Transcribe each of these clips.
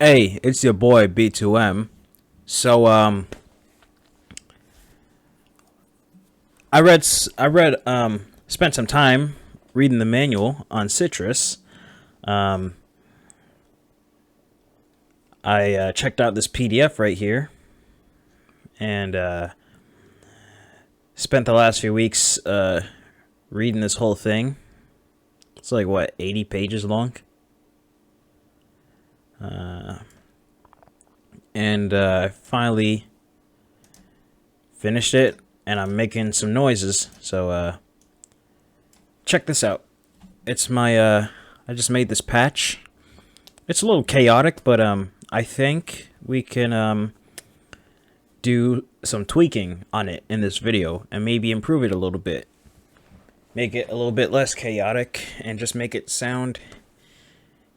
Hey, it's your boy B2M. So spent some time reading the manual on Sytrus. Um I checked out this PDF right here and spent the last few weeks reading this whole thing. It's like what, 80 pages long? And finally finished it, and I'm making some noises. So check this out. It's my I just made this patch. It's a little chaotic, but I think we can do some tweaking on it in this video and maybe improve it a little bit. Make it a little bit less chaotic and just make it sound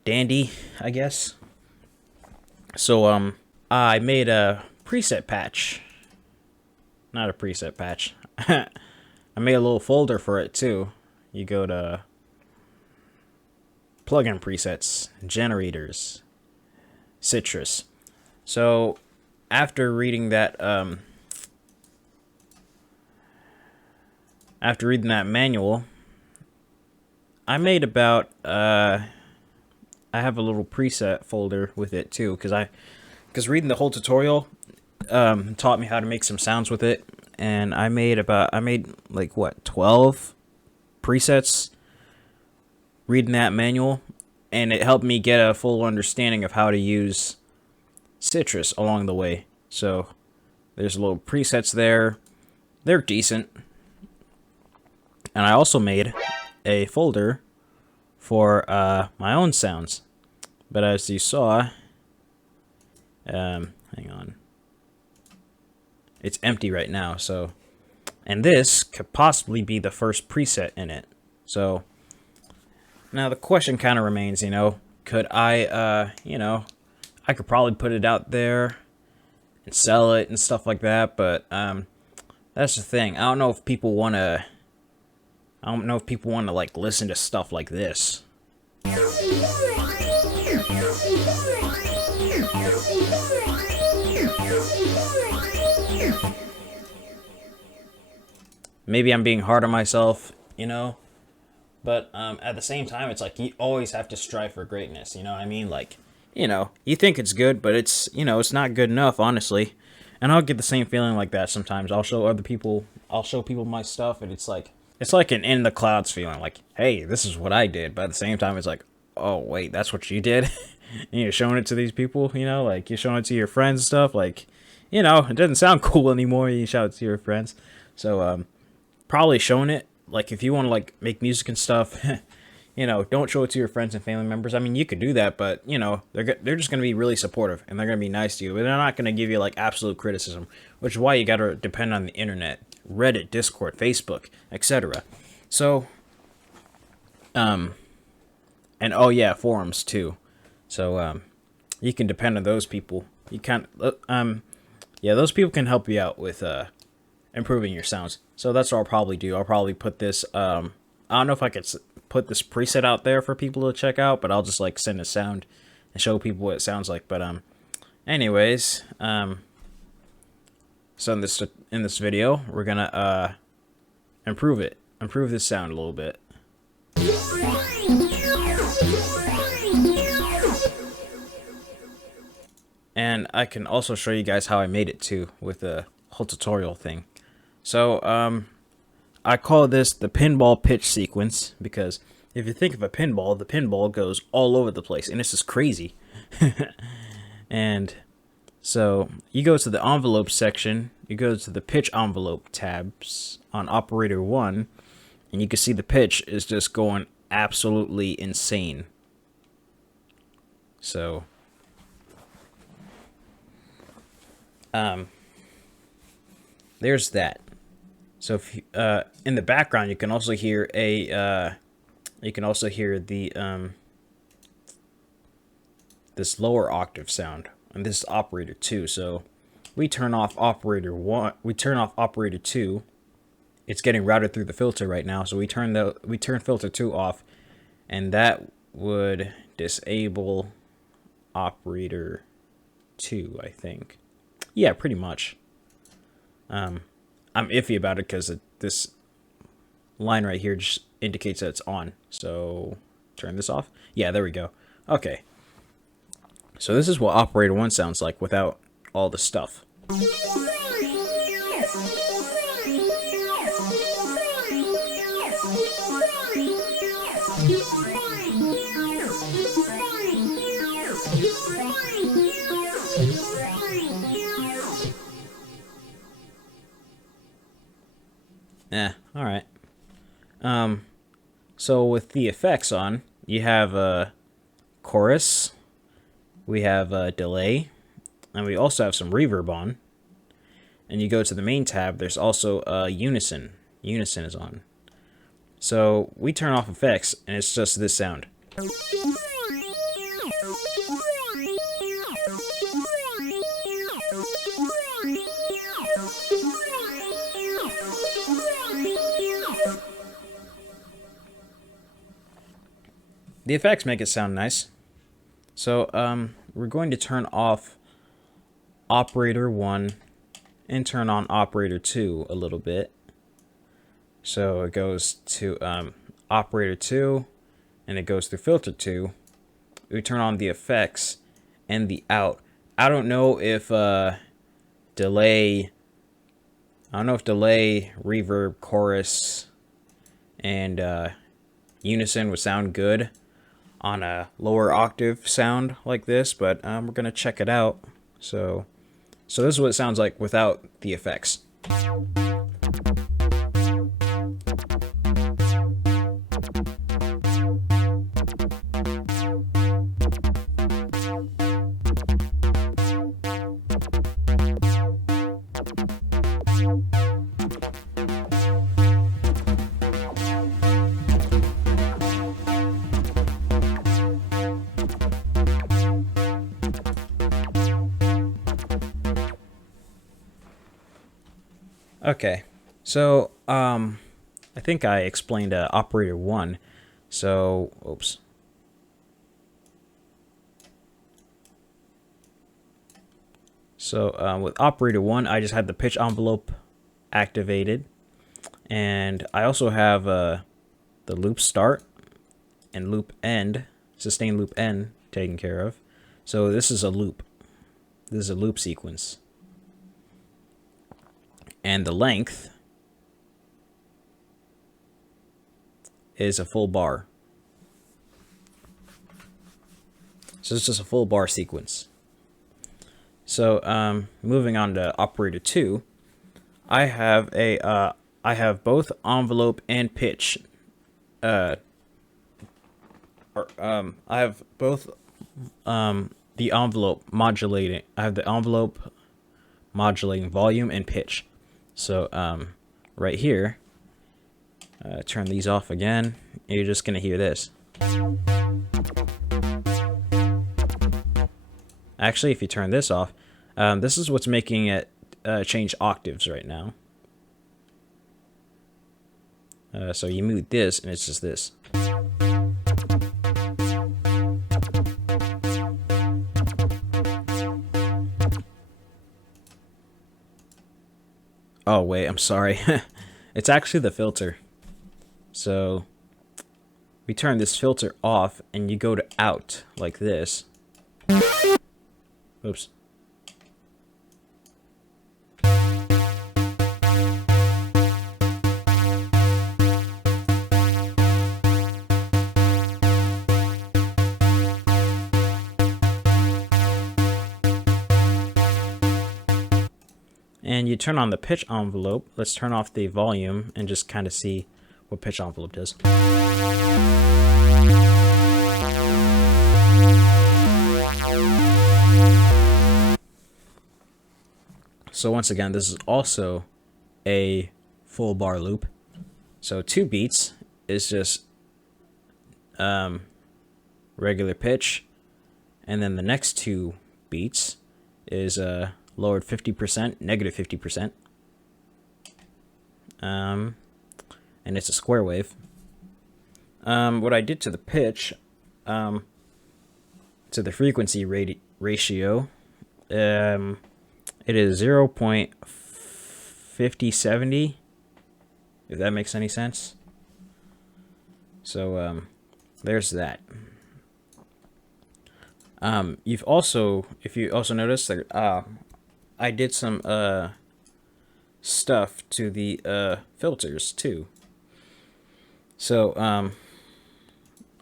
dandy, I guess. So I made a preset patch. Not a preset patch. I made a little folder for it too. You go to plugin presets, generators, Sytrus. So after reading that manual, I made about I have a little preset folder with it too, because reading the whole tutorial taught me how to make some sounds with it, and I made like what, 12 presets reading that manual, and it helped me get a full understanding of how to use Sytrus along the way. So there's little presets there. They're decent. And I also made a folder for my own sounds. But as you saw, hang on. It's empty right now, so, and this could possibly be the first preset in it. So now the question kind of remains, could I, I could probably put it out there and sell it and stuff like that, but that's the thing. I don't know if people want to like listen to stuff like this. Maybe I'm being hard on myself, but at the same time, it's like you always have to strive for greatness. You know what I mean? Like, you think it's good, but it's, it's not good enough, honestly. And I'll get the same feeling like that sometimes. I'll show people my stuff, and it's like an in the clouds feeling. Like, hey, this is what I did. But at the same time, it's like, oh wait, that's what you did. And you're showing it to these people, like you're showing it to your friends and stuff. Like, it doesn't sound cool anymore. You show it to your friends. So probably showing it, like, if you want to like make music and stuff, don't show it to your friends and family members. I mean, you could do that, but they're just gonna be really supportive, and they're gonna be nice to you, but they're not gonna give you like absolute criticism, which is why you gotta depend on the internet, Reddit, Discord, Facebook, etc. So and oh yeah, forums too. So you can depend on those people. You can't yeah, those people can help you out with improving your sounds. So that's what I'll probably do. I'll probably put this I don't know if I could put this preset out there for people to check out, but I'll just like send a sound and show people what it sounds like. But anyways, so in this video, we're gonna improve this sound a little bit. And I can also show you guys how I made it too, with the whole tutorial thing. So I call this the pinball pitch sequence, because if you think of a pinball, the pinball goes all over the place, and this is crazy. And so you go to the envelope section, you go to the pitch envelope tabs on operator 1, and you can see the pitch is just going absolutely insane. So there's that. So if you, in the background, you can also hear the this lower octave sound, and this is operator 2. So we turn off operator 1, we turn off operator 2. It's getting routed through the filter right now, so we turn filter 2 off, and that would disable operator 2, I think. Yeah, pretty much. I'm iffy about it because this line right here just indicates that it's on. So turn this off. Yeah, there we go. Okay. So this is what operator 1 sounds like without all the stuff. Alright. So with the effects on, you have a chorus, we have a delay, and we also have some reverb on. And you go to the main tab, there's also unison. Unison is on. So we turn off effects, and it's just this sound. The effects make it sound nice. So we're going to turn off operator 1 and turn on operator 2 a little bit. So it goes to operator 2 and it goes through filter 2. We turn on the effects and the out. I don't know if delay, reverb, chorus, and unison would sound good on a lower octave sound like this, but we're gonna check it out. So this is what it sounds like without the effects. Okay, so I think I explained operator 1. So, oops. So with operator 1, I just had the pitch envelope activated, and I also have the loop start and loop end, sustain loop end taken care of. So this is a loop. This is a loop sequence. And the length is a full bar. So it's just a full bar sequence. So moving on to operator 2, I have both envelope and pitch. I have both the envelope modulating. I have the envelope modulating volume and pitch. So right here, turn these off again. You're just gonna hear this. Actually, if you turn this off, this is what's making it change octaves right now. So you mute this, and it's just this. Oh, wait, I'm sorry. It's actually the filter. So we turn this filter off, and you go to out like this. Oops. And you turn on the pitch envelope. Let's turn off the volume and just kind of see what pitch envelope does. So once again, this is also a full bar loop. So 2 beats is just regular pitch, and then the next 2 beats is lowered 50%, negative 50%. And it's a square wave. What I did to the pitch, to the frequency ratio, it is 0.5070, if that makes any sense. So there's that. If you also noticed that I did some stuff to the filters too. So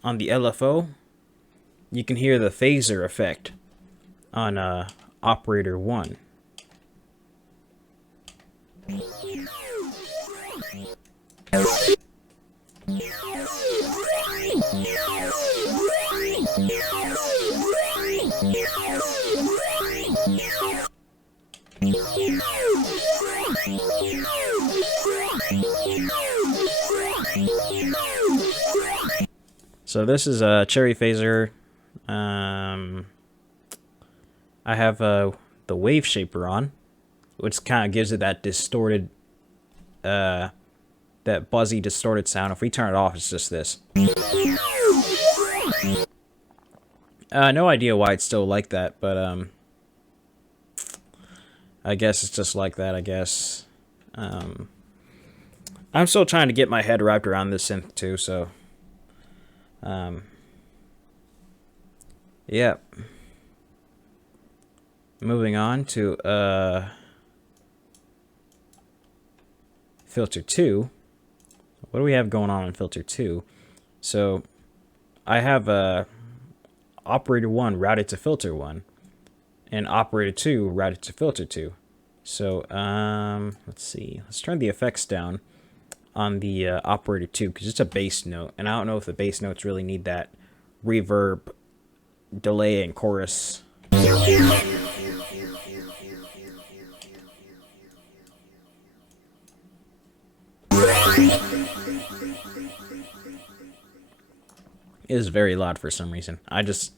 on the LFO, you can hear the phaser effect on operator 1. So this is a cherry phaser. I have the wave shaper on, which kind of gives it that distorted, that buzzy, distorted sound. If we turn it off, it's just this. No idea why it's still like that, but I guess it's just like that, I guess. I'm still trying to get my head wrapped around this synth too, so yeah. Moving on to filter 2. What do we have going on in filter 2? So I have operator 1 routed to filter 1 and operator 2 routed to filter 2. So let's see. Let's turn the effects down on the operator 2 because it's a bass note, and I don't know if the bass notes really need that reverb, delay, and chorus. It is very loud for some reason. I just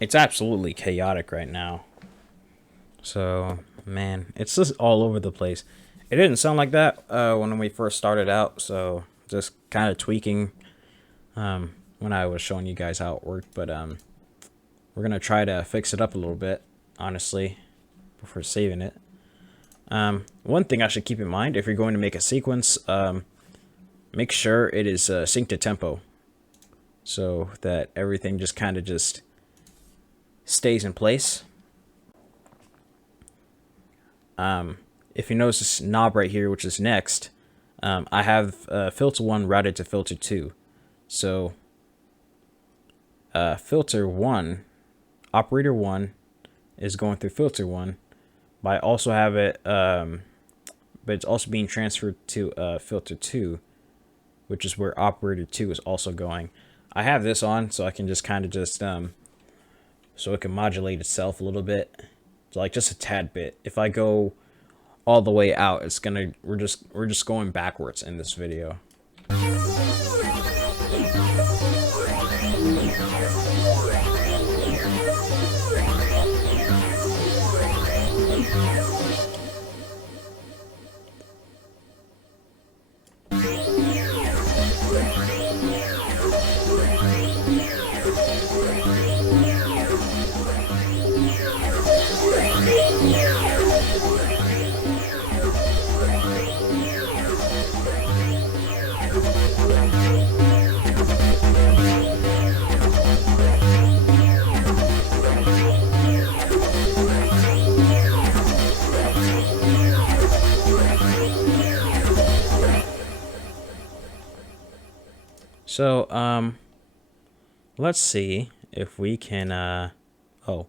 it's absolutely chaotic right now. So, man, it's just all over the place. It didn't sound like that when we first started out, so just kind of tweaking when I was showing you guys how it worked. But we're going to try to fix it up a little bit, honestly, before saving it. One thing I should keep in mind, if you're going to make a sequence, make sure it is synced to tempo, so that everything just kind of just stays in place. If you notice this knob right here, which is next, I have filter 1 routed to filter 2. So filter 1, operator 1 is going through filter 1, but I also have it, but it's also being transferred to filter 2, which is where operator 2 is also going. I have this on so I can just kind of just so it can modulate itself a little bit, so like just a tad bit. If I go all the way out, it's gonna, we're just going backwards in this video. So, let's see if we can, oh.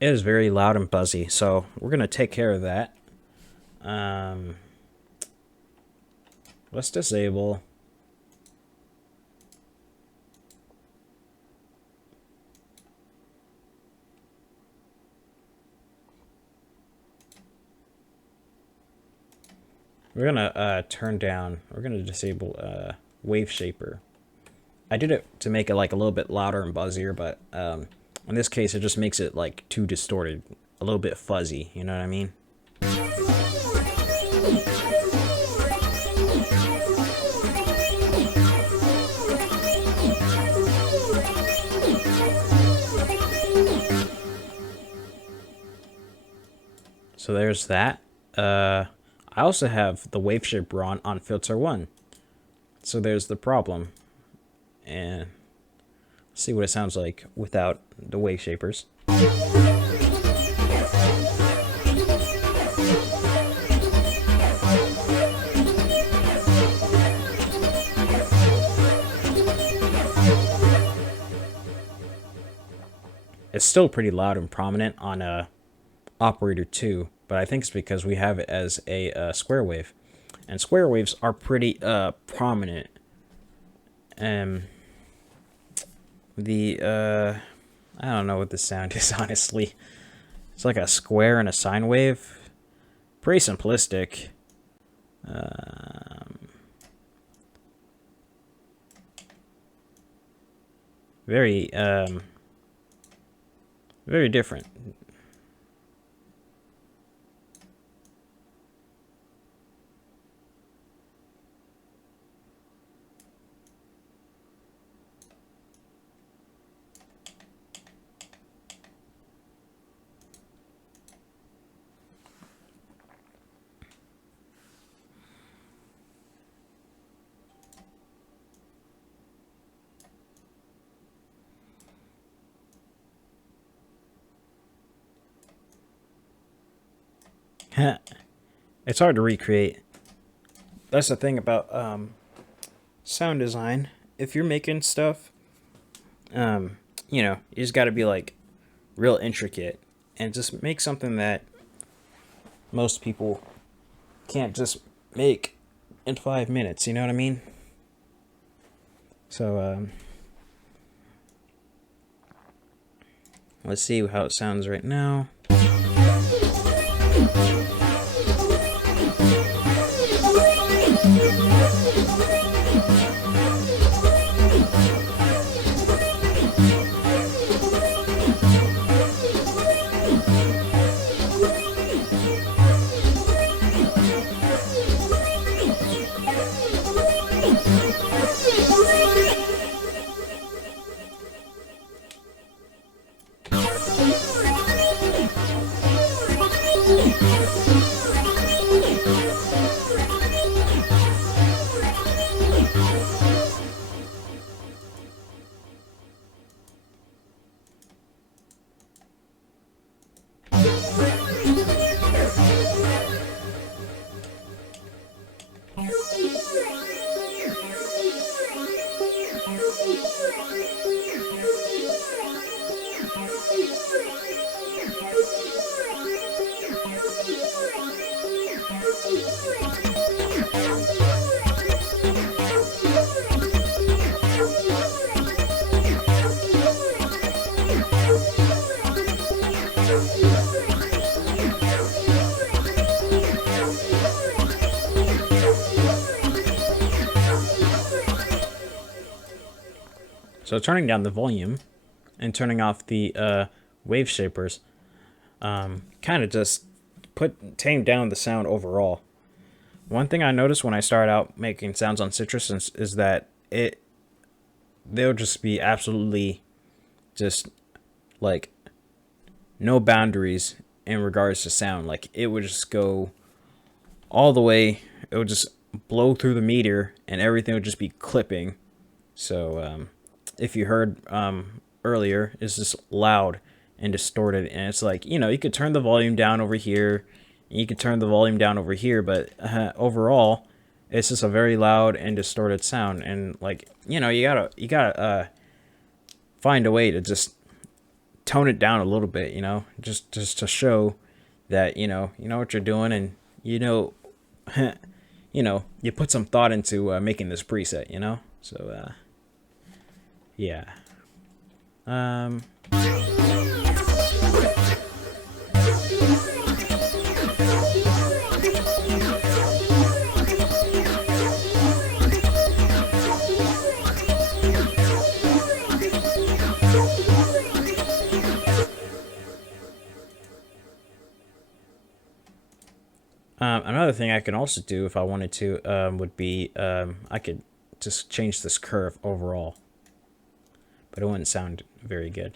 It is very loud and buzzy, so we're gonna take care of that. Let's disable. We're gonna turn down. We're gonna disable wave shaper. I did it to make it like a little bit louder and buzzier, but in this case, it just makes it like too distorted, a little bit fuzzy. You know what I mean? So there's that. I also have the wave shaper on filter 1. So there's the problem. And see what it sounds like without the wave shapers. It's still pretty loud and prominent on operator 2, but I think it's because we have it as a square wave, and square waves are pretty prominent. I don't know what the sound is, honestly. It's like a square and a sine wave. Pretty simplistic. Very very different. It's hard to recreate. That's the thing about sound design. If you're making stuff, you know, you just got to be like real intricate and just make something that most people can't just make in 5 minutes. You know what I mean? So let's see how it sounds right now. So turning down the volume and turning off the wave shapers kind of just tame down the sound overall. One thing I noticed when I started out making sounds on Sytrus is that they'll just be absolutely just like no boundaries in regards to sound. Like it would just go all the way. It would just blow through the meter, and everything would just be clipping. So if you heard earlier, it's just loud and distorted, and it's like, you know, you could turn the volume down over here, and you could turn the volume down over here, but overall, it's just a very loud and distorted sound. And like, you know, you gotta find a way to just tone it down a little bit, you know, just to show that you know what you're doing, and you know, you know, you put some thought into making this preset, you know. So yeah. Um, another thing I can also do if I wanted to would be I could just change this curve overall, but it wouldn't sound very good.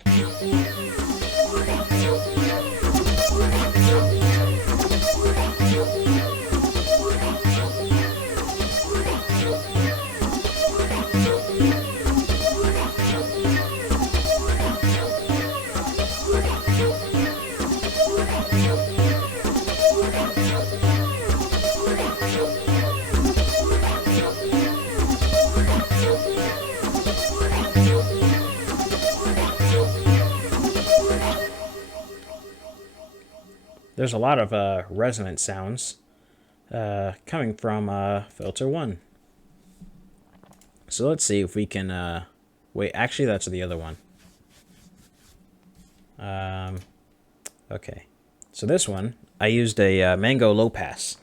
There's a lot of resonant sounds coming from filter 1. So let's see if we can wait, actually that's the other one. Okay, so this one I used a Mango low pass,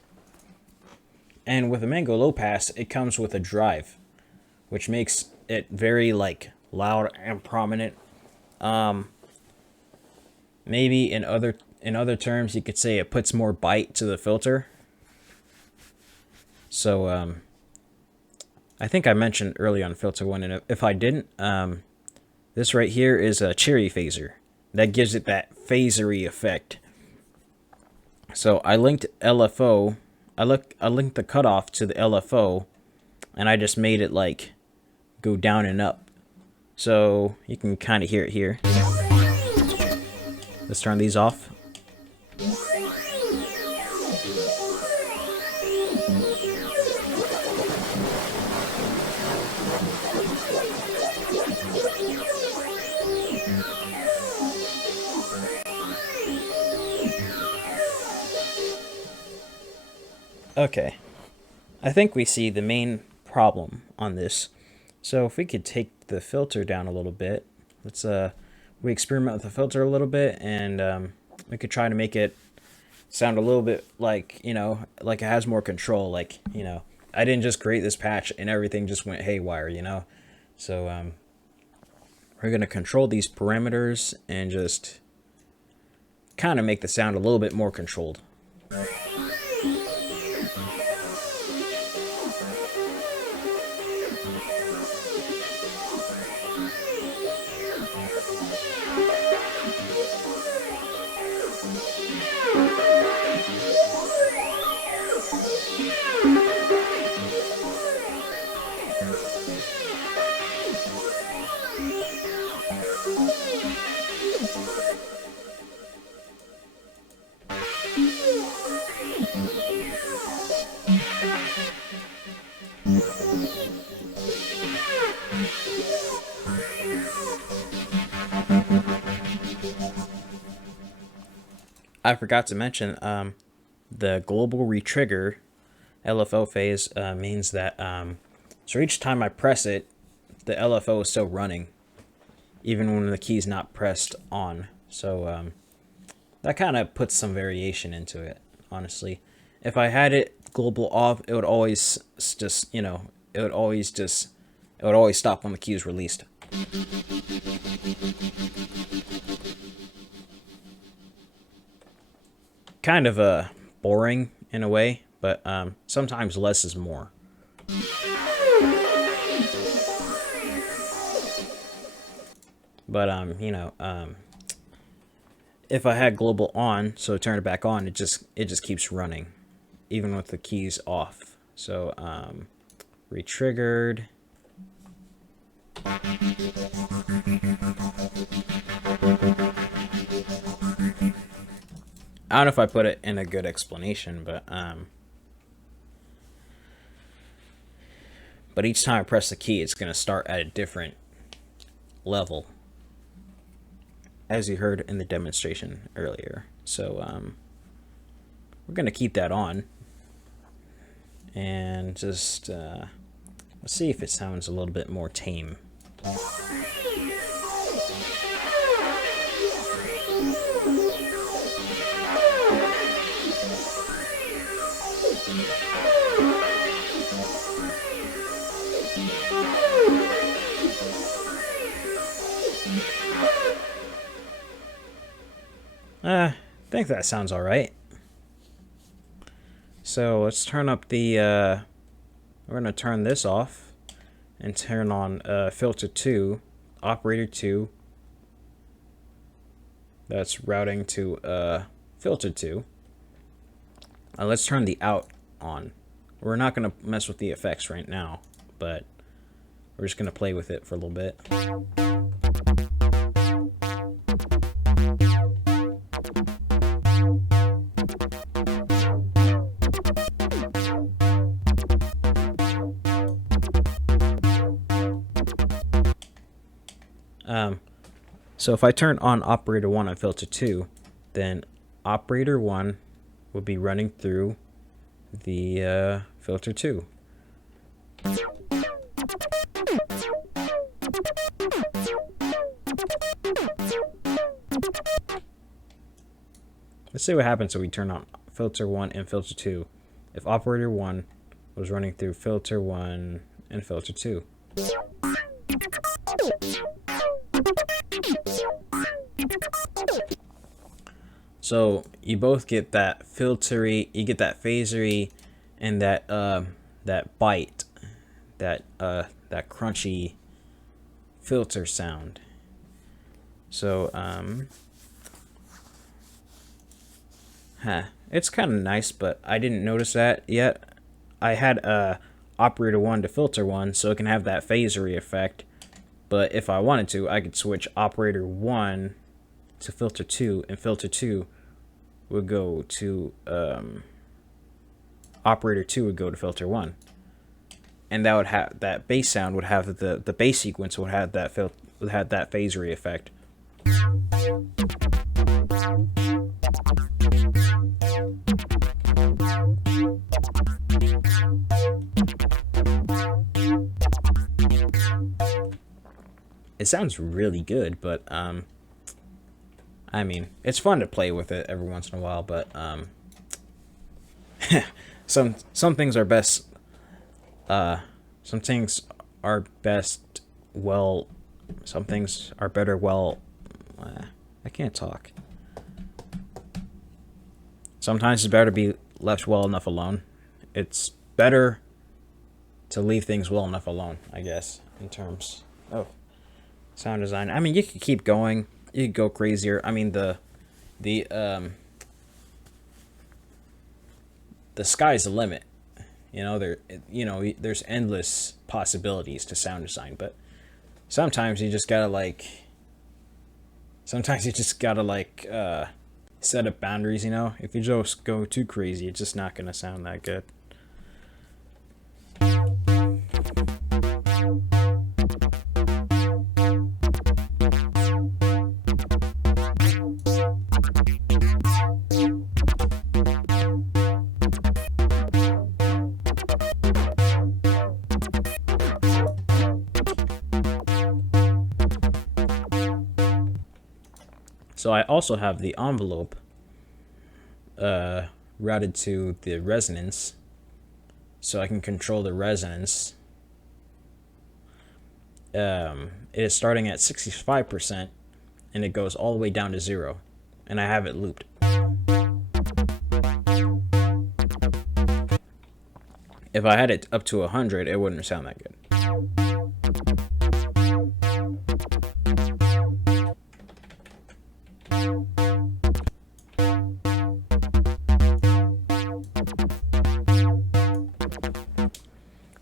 and with a Mango low pass it comes with a drive, which makes it very like loud and prominent. Maybe in other terms you could say it puts more bite to the filter. So I think I mentioned early on filter 1, and if I didn't, this right here is a cherry phaser that gives it that phasery effect. So I linked LFO, I linked the cutoff to the LFO, and I just made it like go down and up, so you can kind of hear it here. Let's turn these off. Okay, I think we see the main problem on this. So if we could take the filter down a little bit, let's we experiment with the filter a little bit, and we could try to make it sound a little bit like, you know, like it has more control. Like, you know, I didn't just create this patch and everything just went haywire, you know. So we're gonna control these parameters and just kind of make the sound a little bit more controlled. I forgot to mention the global retrigger LFO phase means that so each time I press it, the LFO is still running, even when the key's not pressed on. So that kind of puts some variation into it, honestly. If I had it global off, it would always just, you know, it would always stop when the key is released. Kind of boring in a way, but sometimes less is more. But if I had global on, so turn it back on, it just keeps running, even with the keys off. So retriggered. I don't know if I put it in a good explanation, but each time I press the key, it's gonna start at a different level, as you heard in the demonstration earlier. So we're gonna keep that on, and just let's see if it sounds a little bit more tame. I think that sounds all right. So let's turn up the, we're going to turn this off and turn on filter 2, operator 2. That's routing to filter 2. Let's turn the out on. We're not going to mess with the effects right now, but we're just going to play with it for a little bit. So if I turn on operator 1 on filter 2, then operator 1 would be running through the filter 2. Let's see what happens when we turn on filter 1 and filter 2 if operator 1 was running through filter 1 and filter 2. So you both get that filtery, you get that phasery, and that that bite, that crunchy filter sound. So it's kind of nice, but I didn't notice that yet. I had operator 1 to filter 1, so it can have that phasery effect. But if I wanted to, I could switch operator 1 to filter 2, and filter 2 would go to operator 2 would go to filter 1, and that would have that bass sound would have the bass sequence would have that phasery effect. It sounds really good, but I mean, it's fun to play with it every once in a while, but some things are best. Some things are best. Well, some things are better. Well, I can't talk. Sometimes it's better to be left well enough alone. It's better to leave things well enough alone, I guess, in terms of sound design. I mean, you could keep going. You could go crazier. I mean, the sky's the limit. There's endless possibilities to sound design, but sometimes you just gotta set up boundaries. If you just go too crazy, it's just not gonna sound that good. So I also have the envelope routed to the resonance, so I can control the resonance. It is starting at 65%, and it goes all the way down to 0, and I have it looped. If I had it up to 100, it wouldn't sound that good.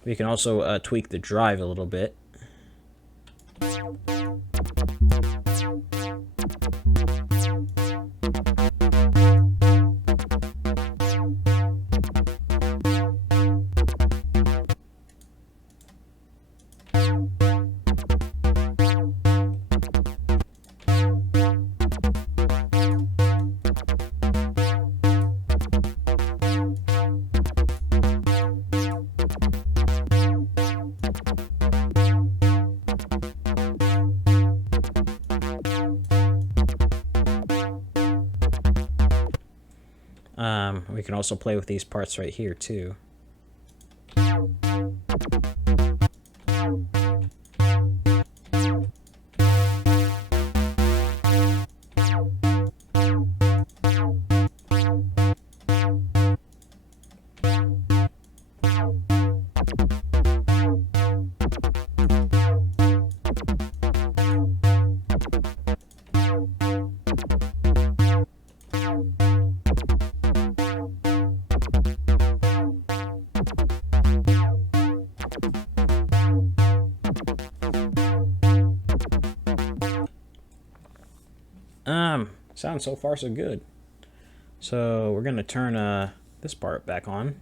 We can also tweak the drive a little bit. We can also play with these parts right here too. Sounds so far so good. So we're gonna turn this part back on.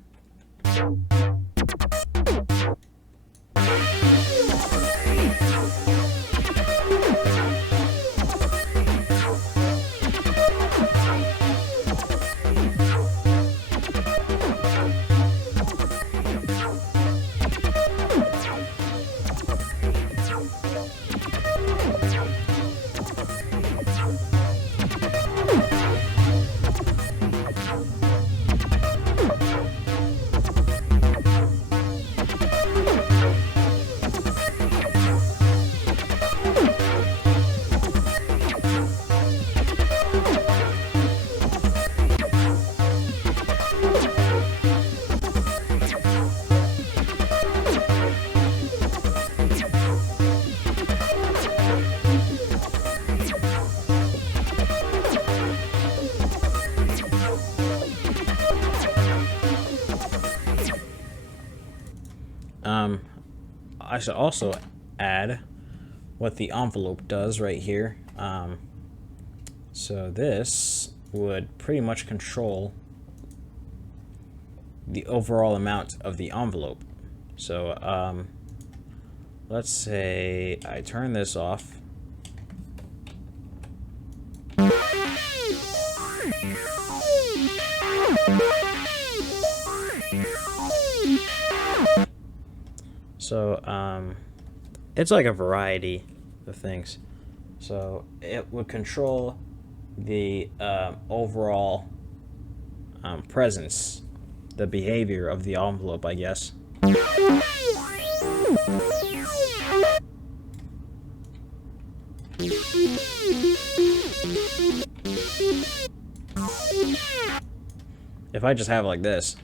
I should also add what the envelope does right here. So this would pretty much control the overall amount of the envelope. So let's say I turn this off. So it's like a variety of things. So it would control the overall presence, the behavior of the envelope, I guess. If I just have it like this,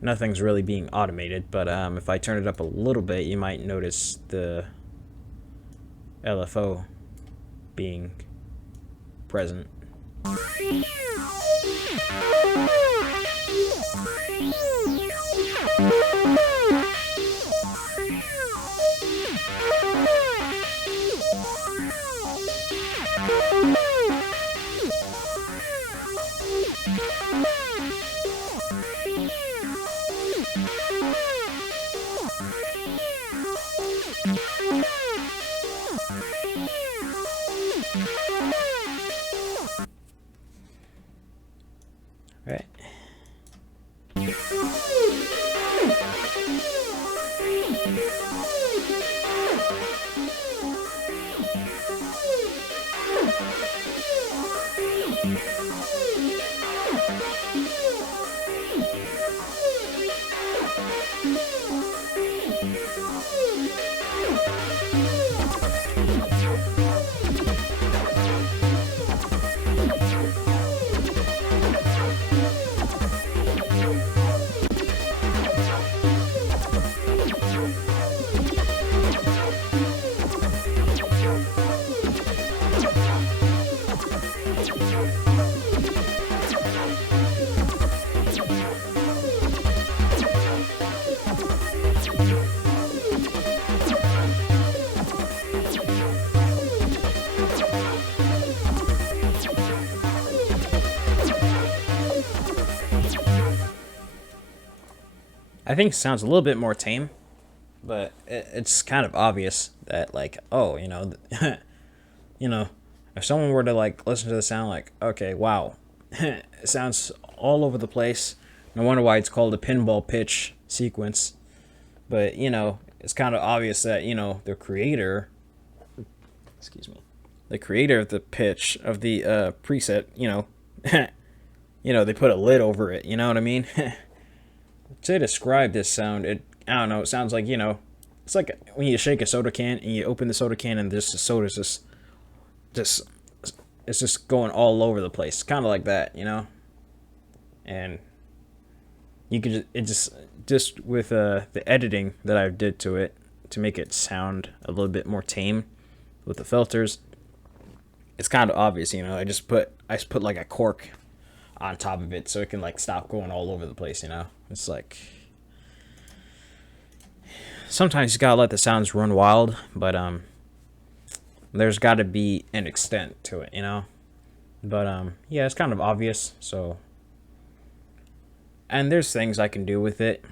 nothing's really being automated, but if I turn it up a little bit, you might notice the LFO being present. Right. I think sounds a little bit more tame, but it's kind of obvious that like, oh, you know, if someone were to like listen to the sound, like, okay, wow, it sounds all over the place. No wonder why it's called a pinball pitch sequence. But it's kind of obvious that the creator, excuse me, the creator of the pitch of the preset, they put a lid over it. You know what I mean? To describe this sound, I don't know. It sounds like it's like when you shake a soda can and you open the soda can and just the soda's just it's just going all over the place, kind of like that, and you could just with the editing that I did to it to make it sound a little bit more tame with the filters. It's kind of obvious, I just put like a cork on top of it so it can like stop going all over the place. It's like sometimes you gotta let the sounds run wild, but there's got to be an extent to it, but yeah, it's kind of obvious. So, and there's things I can do with it.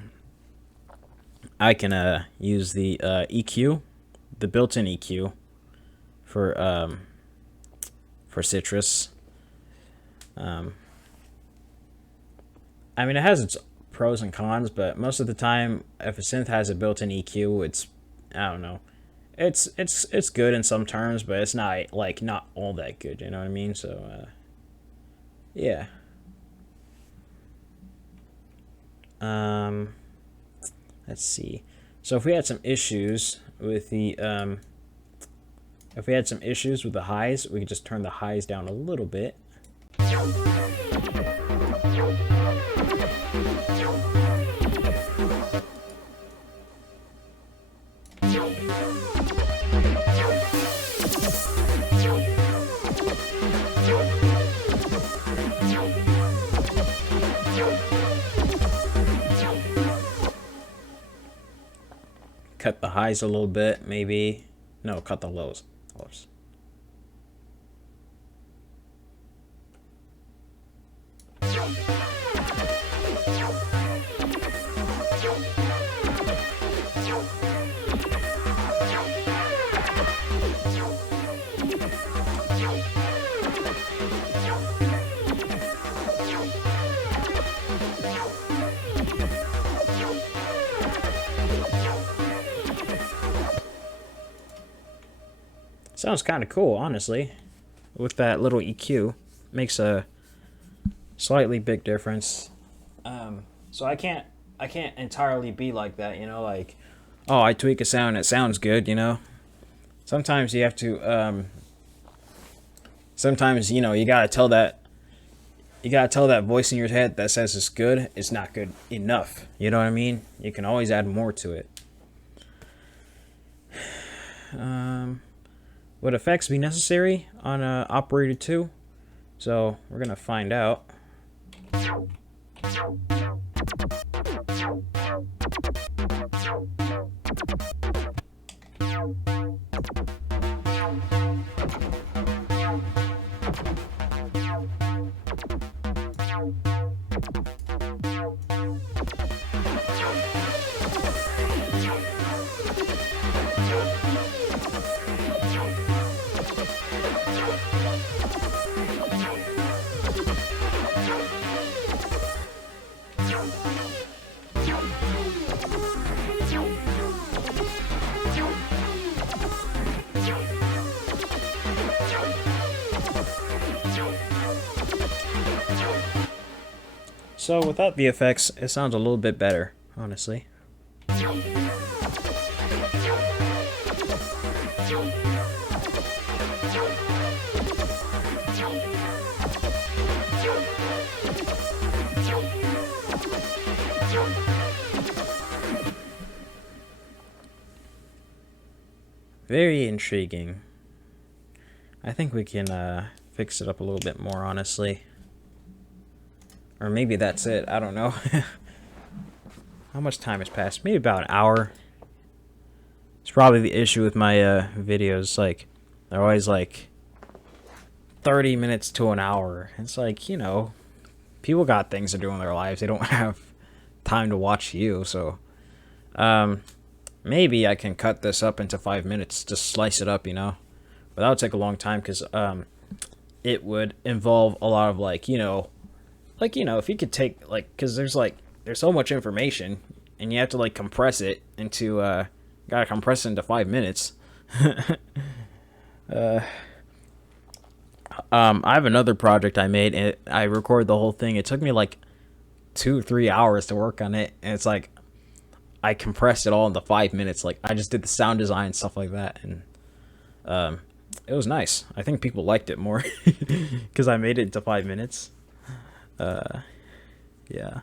I can use the EQ, the built-in EQ for Sytrus. I mean, it has its pros and cons, but most of the time, if a synth has a built-in EQ, it's, I don't know, it's good in some terms, but it's not like not all that good. You know what I mean? So, yeah. Let's see. So if we had some issues with the highs, we could just turn the highs down a little bit. Cut the highs a little bit, maybe. No, cut the lows. Whoops. Sounds kind of cool, honestly, with that little EQ. Makes a slightly big difference. So I can't entirely be like that, like, oh, I tweak a sound, it sounds good, Sometimes you have to, sometimes, you gotta tell that voice in your head that says it's good, it's not good enough. You know what I mean? You can always add more to it. Would effects be necessary on Operator 2? So we're gonna find out. So without the effects, it sounds a little bit better, honestly. Very intriguing. I think we can fix it up a little bit more, honestly. Or maybe that's it. I don't know. How much time has passed? Maybe about an hour. It's probably the issue with my videos. Like, they're always like 30 minutes to an hour. It's like, people got things to do in their lives. They don't have time to watch you. So maybe I can cut this up into 5 minutes, just slice it up, but that would take a long time because it would involve a lot of if you could take because there's so much information and you have to compress it into gotta compress it into 5 minutes. I have another project I made, and I recorded the whole thing. It took me 2 or 3 hours to work on it, and it's I compressed it all into 5 minutes. I just did the sound design and stuff like that, and it was nice. I think people liked it more because I made it into 5 minutes. Yeah.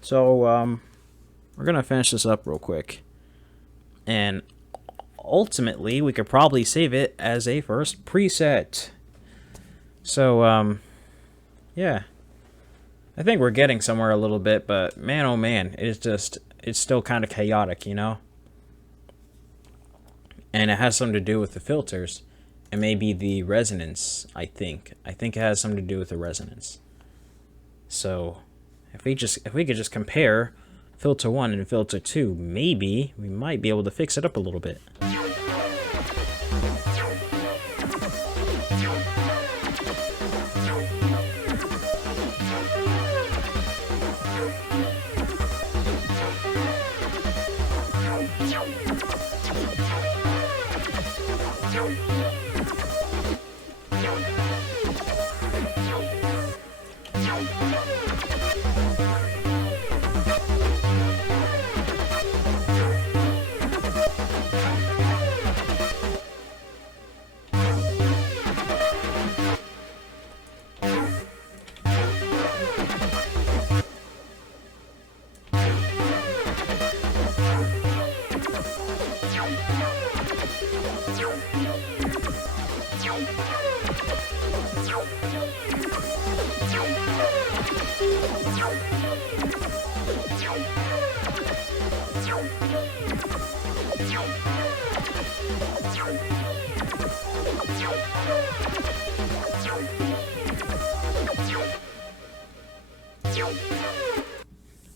So we're gonna finish this up real quick, and ultimately we could probably save it as a first preset. So yeah, I think we're getting somewhere a little bit, but man oh man, it's still kind of chaotic, and it has something to do with the filters and maybe the resonance. I think it has something to do with the resonance. So if we could just compare filter 1 and filter 2, maybe we might be able to fix it up a little bit.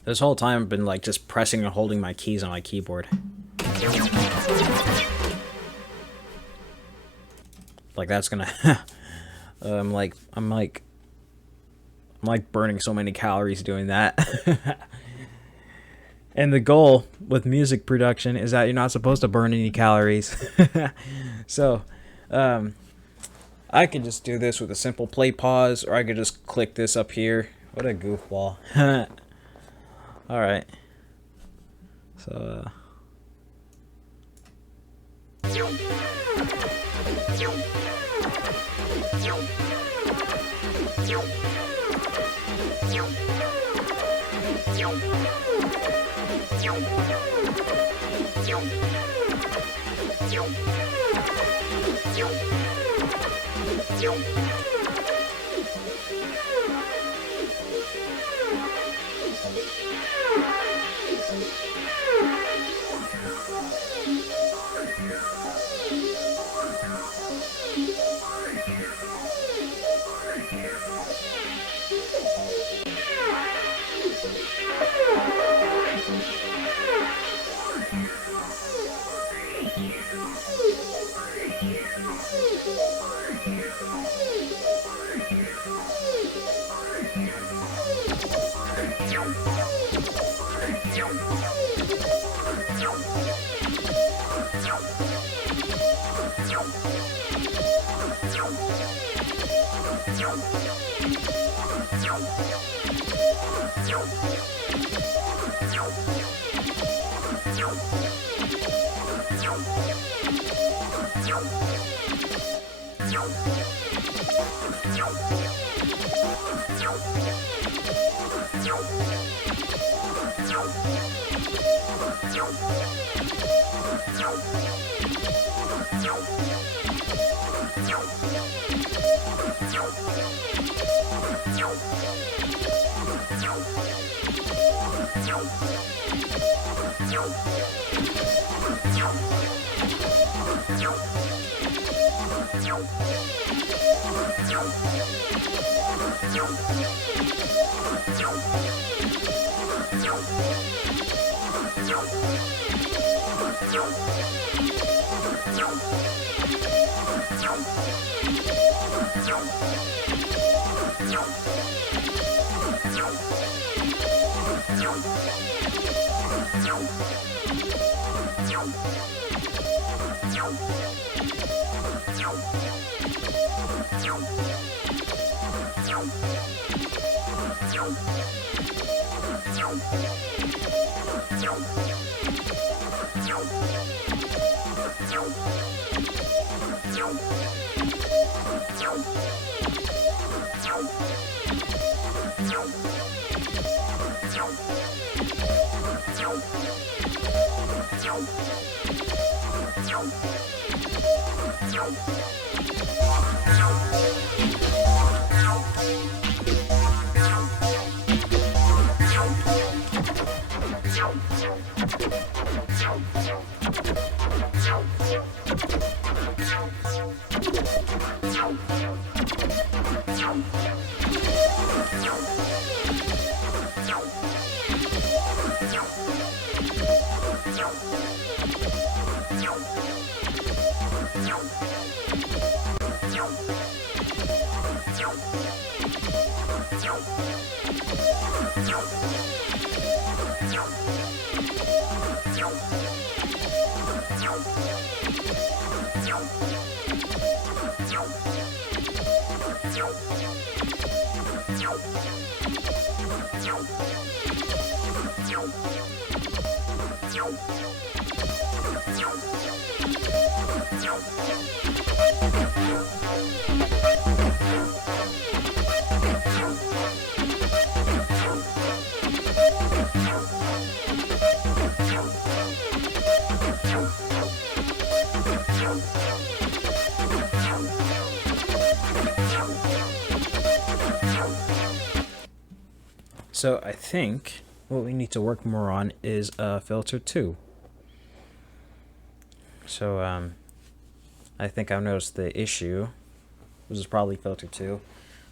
This whole time I've been just pressing and holding my keys on my keyboard. That's gonna I'm burning so many calories doing that. And the goal with music production is that you're not supposed to burn any calories. So I could just do this with a simple play pause, or I could just click this up here. What a goofball. Alright. So So I think what we need to work more on is filter 2. So I think I've noticed the issue. This is probably filter 2.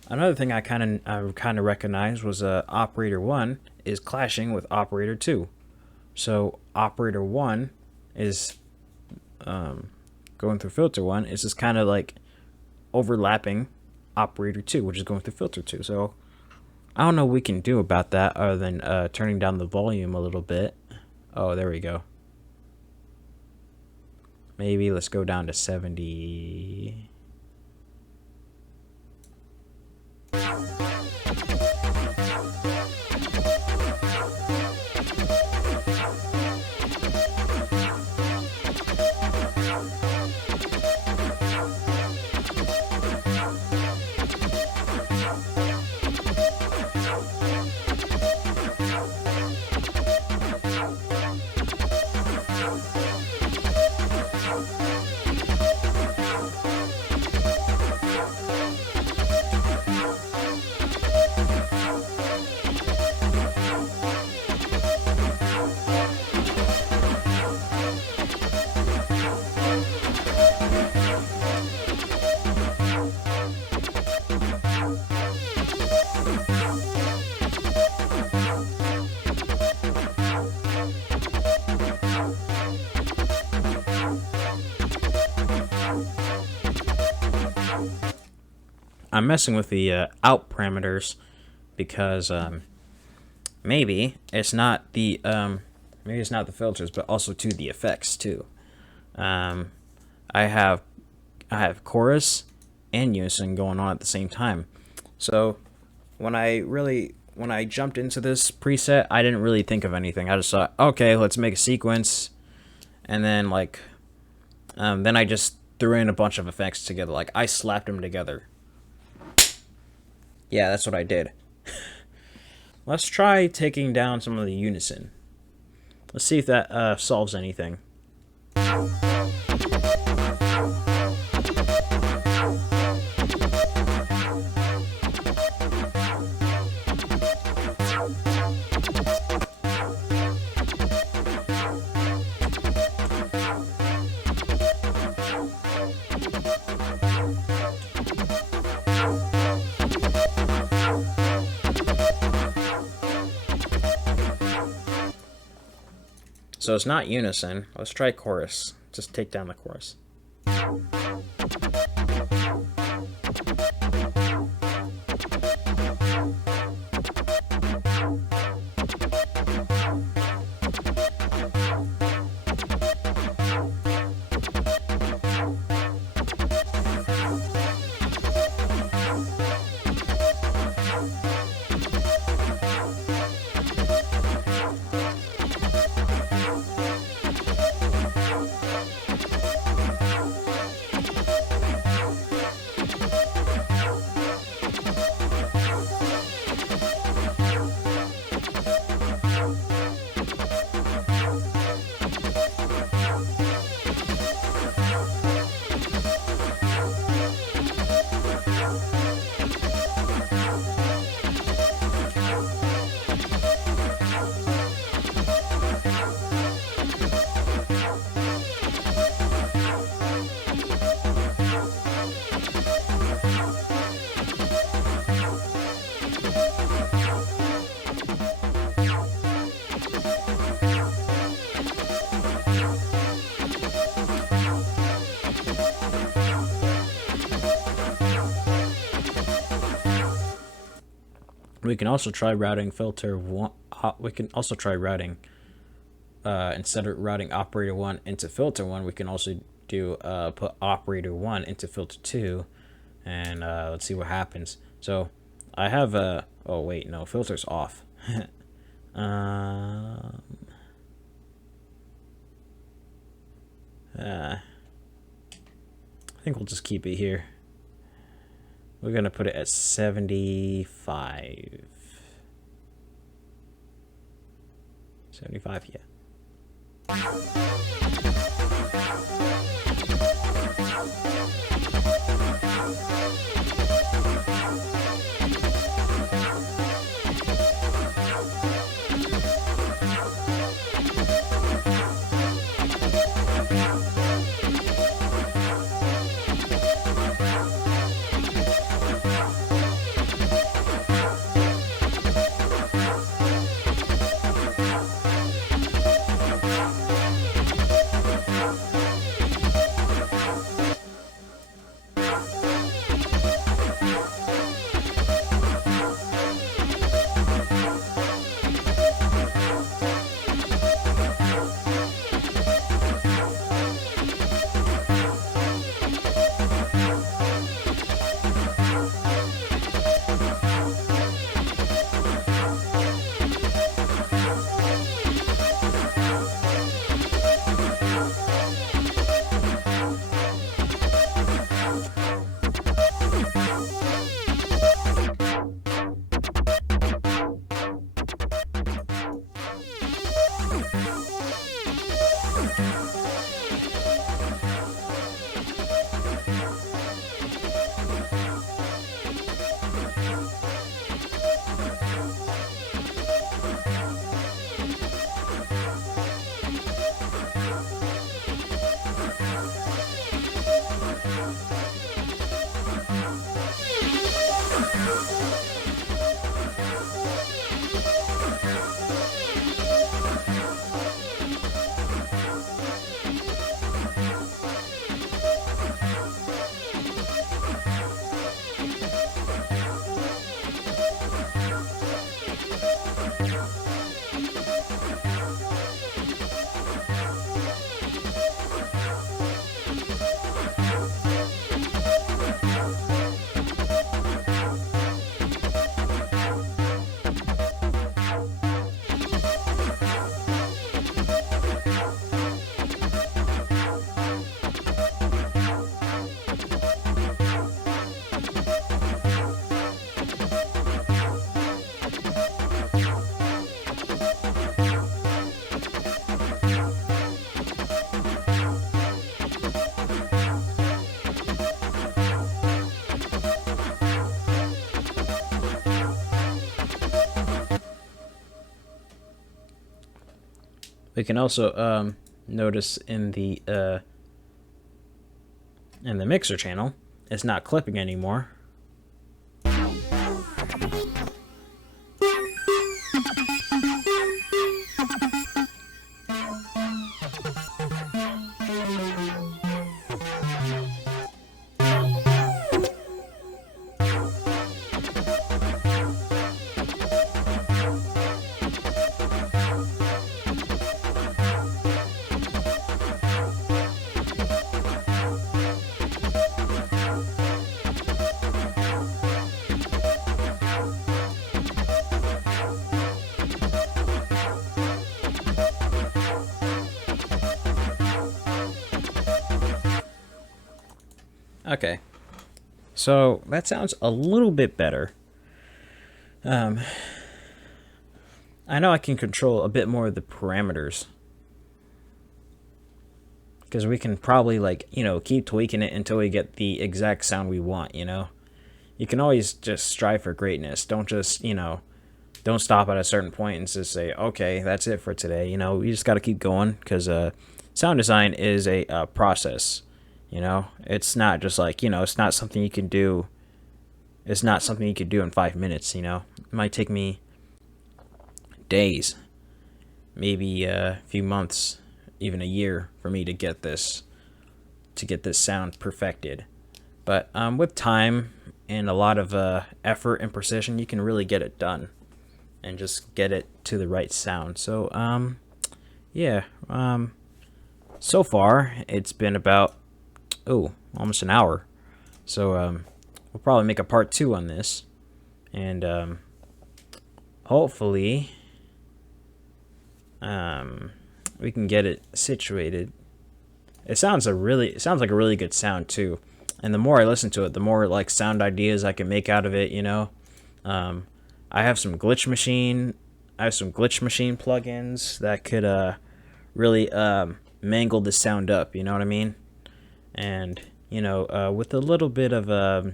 Another thing I kind of recognized was operator 1 is clashing with operator 2. So operator 1 is going through filter 1. It's just kind of like overlapping operator 2, which is going through filter 2. So I don't know what we can do about that other than turning down the volume a little bit. Oh, there we go. Maybe let's go down to 70. I'm messing with the out parameters because maybe it's not the filters, but also to the effects too. I have chorus and unison going on at the same time. So when I jumped into this preset, I didn't really think of anything. I just thought, okay, let's make a sequence, and then then I just threw in a bunch of effects together. Like I slapped them together. Yeah, that's what I did. Let's try taking down some of the unison. Let's see if that solves anything. So it's not unison. Let's try chorus. Just take down the chorus. We can also try routing filter one. We can also try routing instead of routing operator 1 into filter 1, we can also do put operator 1 into filter 2, and let's see what happens. So I have a oh wait, no, filter's off. I think we'll just keep it here. We're gonna put it at 75. 75, yeah. We can also notice in the mixer channel, it's not clipping anymore. Okay. So that sounds a little bit better. I know I can control a bit more of the parameters. Because we can probably, like, keep tweaking it until we get the exact sound we want, You can always just strive for greatness. Don't just, don't stop at a certain point and just say, okay, that's it for today. You just got to keep going, because sound design is a process. It's not just like, it's not something you can do. It's not something you can do in 5 minutes. It might take me days, maybe a few months, even a year for me to get this sound perfected. But with time and a lot of effort and precision, you can really get it done and just get it to the right sound. So yeah, so far it's been about almost an hour. So we'll probably make a part 2 on this, and hopefully we can get it situated. It sounds like a really good sound too. And the more I listen to it, the more like sound ideas I can make out of it, I have some glitch machine plugins that could really mangle the sound up, you know what I mean? And with a little bit of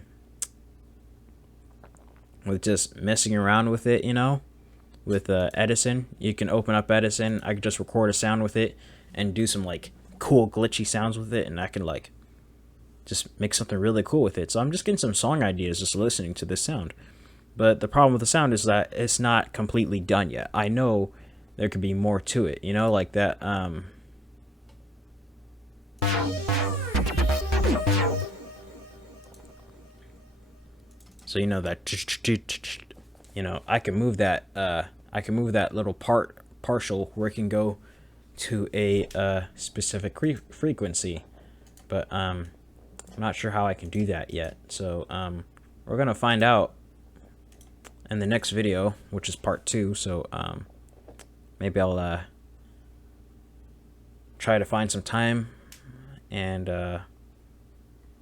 with just messing around with it, with Edison, you can open up Edison. I could just record a sound with it and do some like cool glitchy sounds with it, and I can like just make something really cool with it. So I'm just getting some song ideas just listening to this sound. But the problem with the sound is that it's not completely done yet. I know there could be more to it, like that so that I can move that little partial where it can go to a specific frequency, but I'm not sure how I can do that yet. So we're gonna find out in the next video, which is part 2. So maybe I'll try to find some time and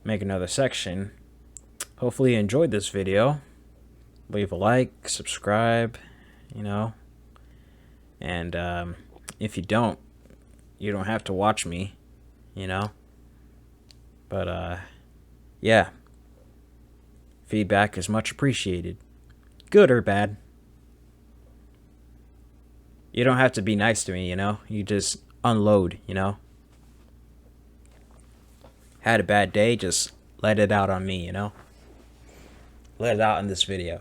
make another section. Hopefully you enjoyed this video. Leave a like, subscribe, and if you don't have to watch me, but yeah, feedback is much appreciated, good or bad. You don't have to be nice to me, you just unload, had a bad day, just let it out on me, let it out in this video.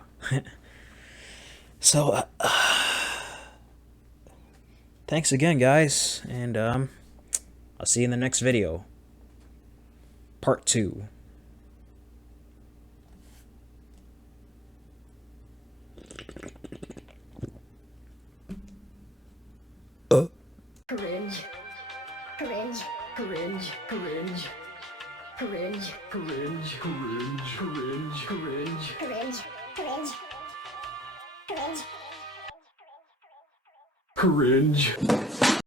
So thanks again, guys, and I'll see you in the next video, part 2. Cringe. Cringe. Cringe. Cringe. Cringe. Cringe. Cringe. Cringe. Cringe. Cringe. Cringe. Cringe. Cringe.